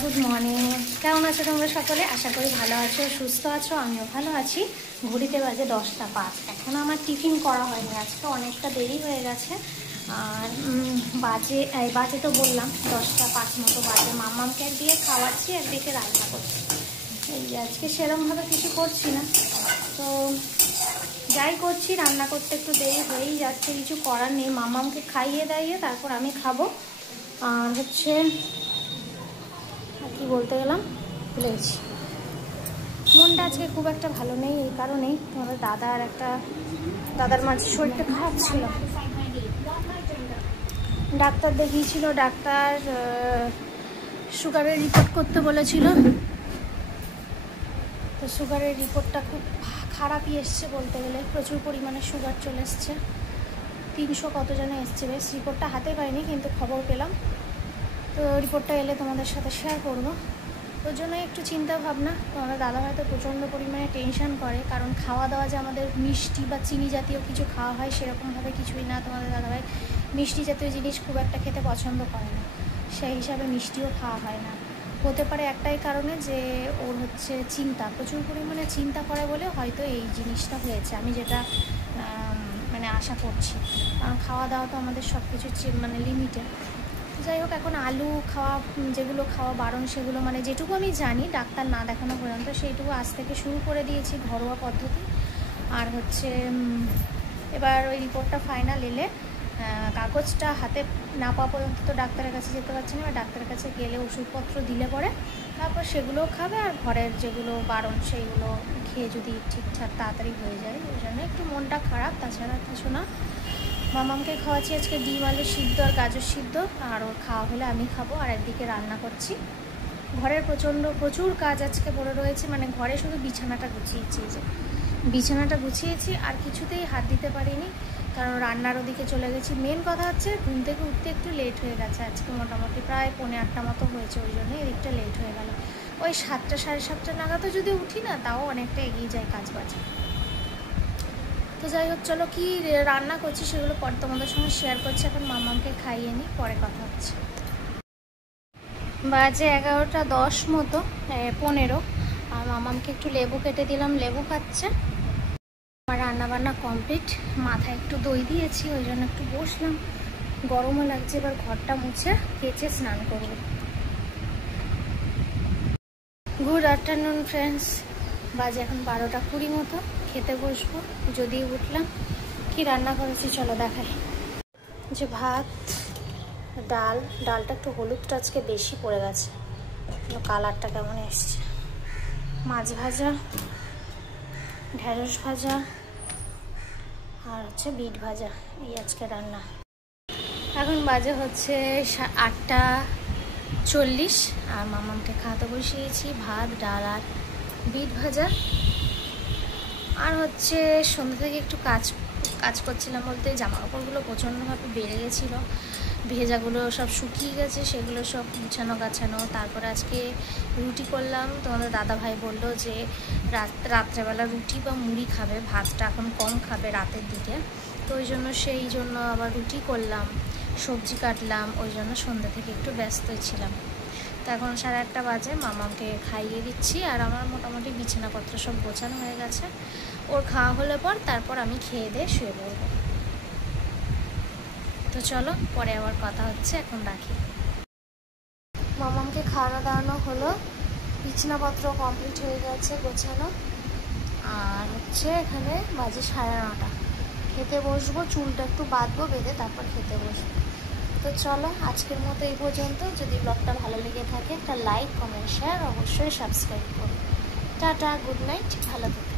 Good morning. কেমন আছো তোমরা সকলে? আশা করি ভালো আছো, সুস্থ আছো। আমিও ভালো আছি। ঘড়িতে বাজে 10টা 5। এখনও আমার টিফিন করা হয়নি, আজকে অনেকটা দেরি হয়ে গেছে। আর বাজে তো বললাম 10টা 5 মতো বাজে। মাম্মামকে একদিকে খাওয়াচ্ছি, একদিকে রান্না করছি। এই আজকে সেরকমভাবে কিছু করছি না, তো যাই করছি রান্না করতে একটু দেরি হয়েই যাচ্ছে, কিছু করার নেই। মাম্মামকে খাইয়ে দাইয়ে তারপর আমি খাবো। আর হচ্ছে কি বলতে গেলাম, ভুলে গেছি। মনটা আজকে খুব একটা ভালো নেই, এই কারণেই তোমাদের দাদার মাঝে শরীরটা খারাপ ছিল। ডাক্তার দেখিয়েছিল, ডাক্তার সুগারের রিপোর্ট করতে বলেছিল। তো সুগারের রিপোর্টটা খুব খারাপই এসছে বলতে গেলে, প্রচুর পরিমাণে সুগার চলে এসছে। 300 কত জনে এসছে, বেশ রিপোর্টটা হাতে পাইনি কিন্তু খবর পেলাম। তো রিপোর্টটা এলে তোমাদের সাথে শেয়ার করবো। ওর জন্য একটু চিন্তা ভাবনা। তোমাদের দাদাভাই তো প্রচণ্ড পরিমাণে টেনশন করে, কারণ খাওয়া দাওয়া যে আমাদের মিষ্টি বা চিনি জাতীয় কিছু খাওয়া হয় সেরকমভাবে কিছুই না। তোমাদের দাদাভাই মিষ্টি জাতীয় জিনিস খুব একটা খেতে পছন্দ করে না, সেই হিসাবে মিষ্টিও খাওয়া হয় না। হতে পারে একটাই কারণে, যে ওর হচ্ছে চিন্তা, প্রচুর পরিমাণে চিন্তা করে বলে হয়তো এই জিনিসটা হয়েছে, আমি যেটা মানে আশা করছি। কারণ খাওয়া দাওয়া তো আমাদের সব কিছু মানে লিমিটে। যাই হোক, এখন আলু খাওয়া, যেগুলো খাওয়া বারণ সেগুলো মানে যেটুকু আমি জানি ডাক্তার না দেখানো পর্যন্ত সেইটুকু আজ থেকে শুরু করে দিয়েছি, ঘরোয়া পদ্ধতি। আর হচ্ছে এবার ওই রিপোর্টটা ফাইনাল এলে, কাগজটা হাতে না পাওয়া পর্যন্ত তো ডাক্তারের কাছে যেতে পারছি না। ডাক্তারের কাছে গেলে ওষুধপত্র দিলে পরে তারপর সেগুলোও খাবে, আর ঘরের যেগুলো বারণ সেইগুলো খেয়ে যদি ঠিকঠাক তাড়াতাড়ি হয়ে যায়। ওই জন্য একটু মনটা খারাপ, তাছাড়া কিছু না। মামামকে খাওয়াচ্ছি আজকে ডিম আলু সিদ্ধ আর গাজর সিদ্ধ, আর ওর খাওয়া হলে আমি খাবো। আর একদিকে রান্না করছি। ঘরের প্রচুর কাজ আজকে পড়ে রয়েছে, মানে ঘরে শুধু বিছানাটা গুছিয়েছি আর কিছুতেই হাত দিতে পারিনি, কারণ রান্নার ওদিকে চলে গেছি। মেন কথা হচ্ছে ঘুম থেকে উঠতে একটু লেট হয়ে গেছে আজকে, মোটামুটি প্রায় 7:45 মতো হয়েছে, ওই জন্য এদিকটা লেট হয়ে গেল। ওই 7টা 7:30 নাগাদও যদি উঠি না, তাও অনেকটা এগিয়ে যায় কাজ বাজে। তো যাই হোক, চলো কি রান্না করছি সেগুলো পরে তোমাদের সঙ্গে শেয়ার করছি। এখন মামামকে খাইয়ে নিই, পরে কথা হচ্ছে। বাজে 11টা 10 মতো, 15। আর মামামকে একটু লেবু কেটে দিলাম, লেবু খাচ্ছে। আমার রান্নাবান্না কমপ্লিট, মাথায় একটু দই দিয়েছি, ওই জন্য একটু বসলাম। গরমও লাগছে, এবার ঘরটা মুছে কেচে স্নান করব। Good afternoon friends. বাজে এখন 12টা 20 মতো, খেতে বসবো। যদি উঠলাম, কি রান্না করেছি চলো দেখাই। যে ভাত, ডালটা একটু হলুদটা আজকে বেশি পড়ে গেছে, কালারটা কেমন এসছে। মাছ ভাজা, ঢেঁড়স ভাজা, আর হচ্ছে বিট ভাজা, এই আজকে রান্না। এখন বাজে হচ্ছে 8টা 40, আর মামামকে খাওয়াতে বসিয়েছি। ভাত, ডাল আর বিট ভাজা। আর হচ্ছে সন্ধ্যা থেকে একটু কাজ করছিলাম, বলতে জামা কাপড়গুলো প্রচণ্ডভাবে বেড়ে গেছিলো, ভেজাগুলো সব শুকিয়ে গেছে, সেগুলো সব গুছানো। তারপরে আজকে রুটি করলাম। তোমাদের দাদাভাই বললো যে রাত্রেবেলা রুটি বা মুড়ি খাবে, ভাতটা এখন কম খাবে রাতের দিকে, তো ওই জন্য আবার রুটি করলাম, সবজি কাটলাম। ওই জন্য সন্ধ্যা থেকে একটু ব্যস্তই ছিলাম। তো এখন 1:30 বাজে, মামাকে খাইয়ে দিচ্ছি। আর আমার মোটামুটি বিছানাপত্র সব গোছানো হয়ে গেছে। ওর খাওয়া হলে পর তারপর আমি খেয়ে দিয়ে শুয়ে পড়বো। তো চলো পরে আবার কথা হচ্ছে, এখন রাখি। মামামকে খাওয়ানো দাওয়ানো হলো, বিছানাপত্র কমপ্লিট হয়ে গেছে গোছানো। আর হচ্ছে এখানে বাজে 9:30, খেতে বসবো। চুলটা একটু বাঁধবো, বেঁধে তারপর খেতে বসবো। তো চলো আজকের মতো এই পর্যন্ত। যদি ব্লগটা ভালো লেগে থাকে একটা লাইক, কমেন্ট, শেয়ার, অবশ্যই সাবস্ক্রাইব করো। টাটা, গুড নাইট, ভালো থেকো।